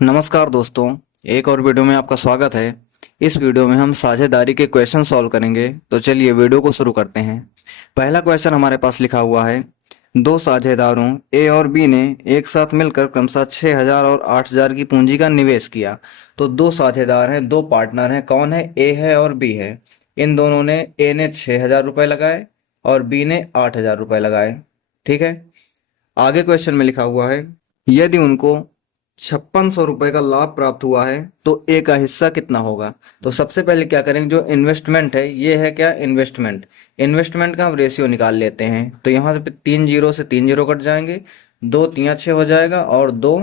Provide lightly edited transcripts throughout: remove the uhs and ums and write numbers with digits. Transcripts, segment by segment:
नमस्कार दोस्तों, एक और वीडियो में आपका स्वागत है। इस वीडियो में हम साझेदारी के क्वेश्चन सॉल्व करेंगे। तो चलिए वीडियो को शुरू करते हैं। पहला क्वेश्चन हमारे पास लिखा हुआ है, दो साझेदारों ए और बी ने एक साथ मिलकर क्रमशः 6,000 और 8,000 की पूंजी का निवेश किया। तो दो साझेदार हैं, दो पार्टनर हैं। कौन है? ए है और बी है। इन दोनों ने, ए ने 6,000 रुपये लगाए और बी ने 8,000 रुपये लगाए। ठीक है। आगे क्वेश्चन में लिखा हुआ है, यदि उनको 5,600 रुपये का लाभ प्राप्त हुआ है तो ए का हिस्सा कितना होगा। तो सबसे पहले क्या करेंगे, जो इन्वेस्टमेंट है, ये है क्या? इन्वेस्टमेंट। इन्वेस्टमेंट का हम रेशियो निकाल लेते हैं। तो यहाँ से 3 जीरो से 3 जीरो कट जाएंगे, 2 तिया 6 हो जाएगा और 2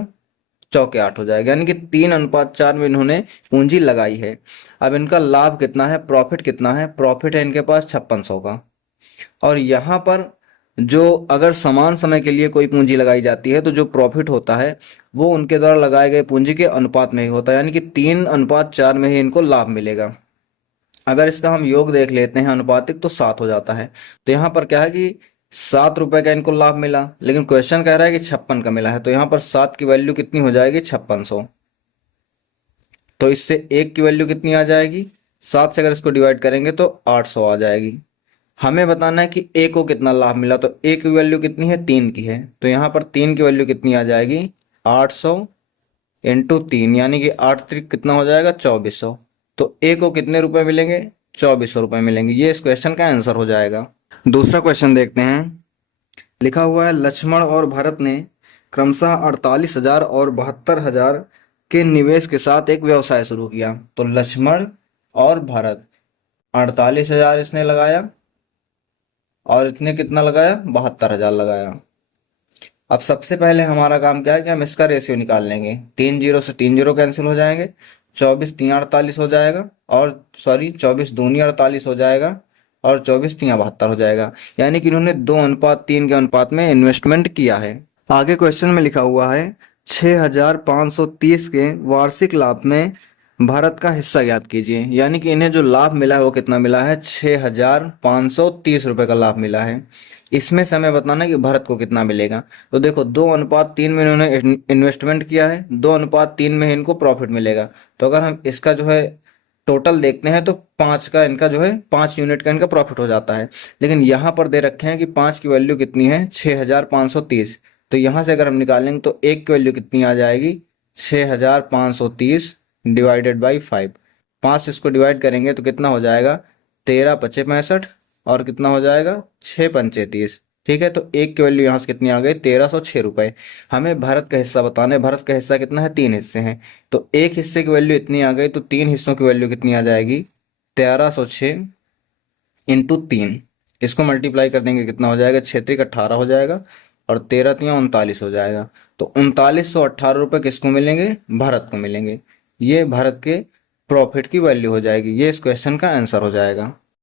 चौके 8 हो जाएगा, यानी कि 3:4 में इन्होंने पूंजी लगाई है। अब इनका लाभ कितना है, प्रॉफिट कितना है? प्रॉफिट है इनके पास 5,600 का। और यहाँ पर जो अगर समान समय के लिए कोई पूंजी लगाई जाती है तो जो प्रॉफिट होता है वो उनके द्वारा लगाए गए पूंजी के अनुपात में ही होता है, यानी कि 3:4 में ही इनको लाभ मिलेगा। अगर इसका हम योग देख लेते हैं अनुपातिक, तो 7 हो जाता है। तो यहाँ पर क्या है कि 7 रुपए का इनको लाभ मिला, लेकिन क्वेश्चन कह रहा है कि 56 का मिला है। तो यहाँ पर 7 की वैल्यू कितनी हो जाएगी? 5600। तो इससे 1 की वैल्यू कितनी आ जाएगी? 7 से अगर इसको डिवाइड करेंगे तो 800 आ जाएगी। हमें बताना है कि ए को कितना लाभ मिला। तो ए की वैल्यू कितनी है? 3 की है। तो यहाँ पर 3 की वैल्यू कितनी आ जाएगी? 800 इंटू 3, यानी कि 8 त्रिक कितना हो जाएगा? 2400। तो ए को कितने रुपए मिलेंगे? 2400 रुपए मिलेंगे। ये इस क्वेश्चन का आंसर हो जाएगा। दूसरा क्वेश्चन देखते हैं। लिखा हुआ है, लक्ष्मण और भरत ने क्रमशः 48,000 और 72,000 के निवेश के साथ एक व्यवसाय शुरू किया। तो लक्ष्मण और भरत, 48,000 इसने लगाया और इसने कितना लगाया? 72,000 लगाया। अब सबसे पहले हमारा काम क्या है कि हम इसका रेशियो निकाल लेंगे। 3 जीरो से 3 जीरो कैंसिल हो जाएंगे, 24 तिया 48 हो जाएगा, और सॉरी 24 दूनी 48 हो जाएगा और 24 तिया 72 हो जाएगा। यानी कि इन्होंने 2:3 के अनुपात में इन्वेस्टमेंट किया है। आगे क्वेश्चन में लिखा हुआ है, 6,530 के वार्षिक लाभ में भारत का हिस्सा ज्ञात कीजिए। यानी कि इन्हें जो लाभ मिला है वो कितना मिला है? 6,530 रुपए का लाभ मिला है। इसमें से हमें बताना है कि भारत को कितना मिलेगा। तो देखो, 2:3 में इन्होंने इन्वेस्टमेंट किया है, 2:3 में ही इनको प्रॉफिट मिलेगा। तो अगर हम इसका जो है टोटल देखते हैं तो 5 का इनका जो है 5 यूनिट का इनका प्रॉफिट हो जाता है। लेकिन यहाँ पर दे रखे हैं कि 5 की वैल्यू कितनी है? 6,530। तो यहाँ से अगर हम निकालेंगे तो 1 की वैल्यू कितनी आ जाएगी? 6,530 डिवाइडेड बाई 5। 5 से इसको डिवाइड करेंगे तो कितना हो जाएगा? 13 पचे 65, और कितना हो जाएगा? 6 पंचे 30। ठीक है। तो 1 की वैल्यू यहाँ से कितनी आ गई? 1,306 रुपये। हमें भारत का हिस्सा बताना है। भारत का हिस्सा कितना है? 3 हिस्से हैं। तो एक हिस्से की वैल्यू इतनी आ गई, तो 3 हिस्सों की वैल्यू कितनी आ जाएगी? 1,306 इंटू 3। इसको मल्टीप्लाई कर देंगे, कितना हो जाएगा? 6 त्रिक 18 हो जाएगा और 13 तिया 39 हो जाएगा। तो 3918 रुपये किसको मिलेंगे? भारत को मिलेंगे। ये भारत के प्रॉफिट की वैल्यू हो जाएगी। ये इस क्वेश्चन का आंसर हो जाएगा।